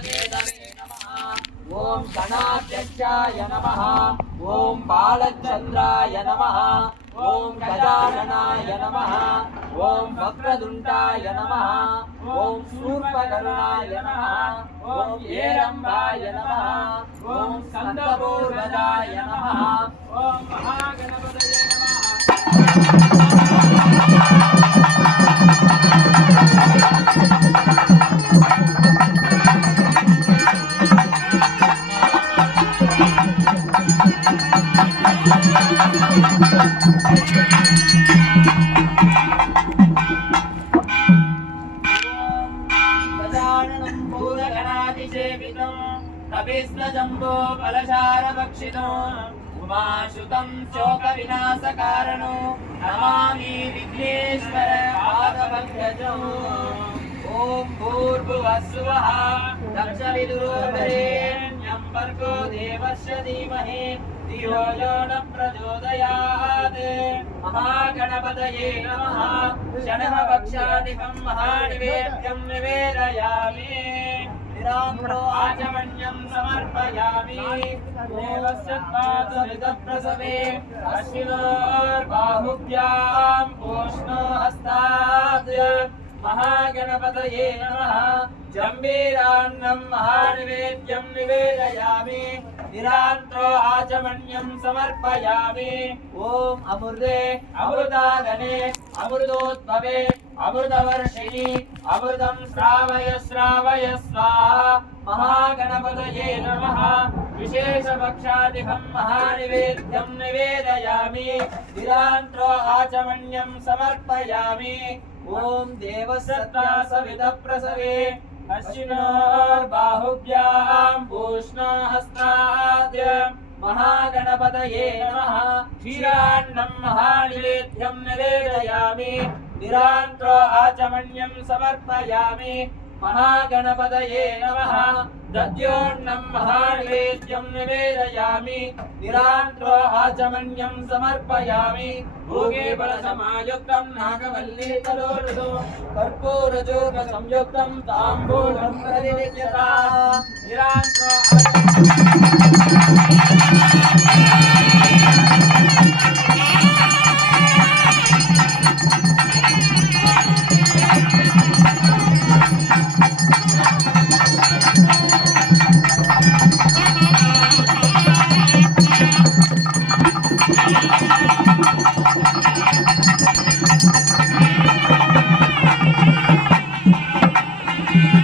ओम गणाध्यक्षाय नमः। ओम बालचंद्राय नमः। ओम गजाननाय नमः। ओम वक्रतुंडाय नमः। ओम शूर्पकर्णाय नमः। ओम हेरंबाय नमः। ओम स्कंदपूर्वजाय नमः। ओम महागणपतये नमः। जम्बो फलसारभक्षितो उमाशुतं शोकविनाशकारणो नमामि विघ्नेश्वर पादपङ्कजो। ॐ भूर्भुवस्सुवः दक्षविदुरोधरेण्यं भर्गो देवस्य धीमहि धियो यो न प्रचोदयात्। महागणपतये नमः। शनःभक्षादिकं महानिवेद्यं निवेदयामि। निराम्रो आचमन्यं समर्पयामि। देवस्यत्पादविदप्रसवे अश्विनोर्बाहुभ्यां पूष्णो हस्तात्। महागणपतये नमः। जम्बीरान्नं महानिवेद्यं निवेदयामि। निरान्त्रो आचमन्यं समर्पयामि। ओम अमृते अमृतादने अमृतोद्भवे अमृतवर्षिणि अमृतं श्रावय श्रावय स्वाहा। महागणपतये नमः। विशेषभक्षादिकं महानिवेद्यं निवेदयामि। निरान्त्रो आचमन्यं समर्पयामि। ओम देवसत्तासविदप्रसवे अश्विनोर्बाहुभ्यां पूष्णहस्तात्। महागणपतये नमः। क्षीरान्नं महानिवेद्यं निवेदयामि। निरान्त्रो आचमन्यं समर्पयामि। महागणपतये नमः। दद्योन्नं महानिवेद्यं निवेदयामि। निरान्त्रो आचमन्यं समर्पयामि। भोगे बलसमायुक्तं नागवल्लीतलोरुदो कर्पूरचूर्णसंयुक्तं ताम्बूलं प्रतिनिध्यता। निरान्त्रो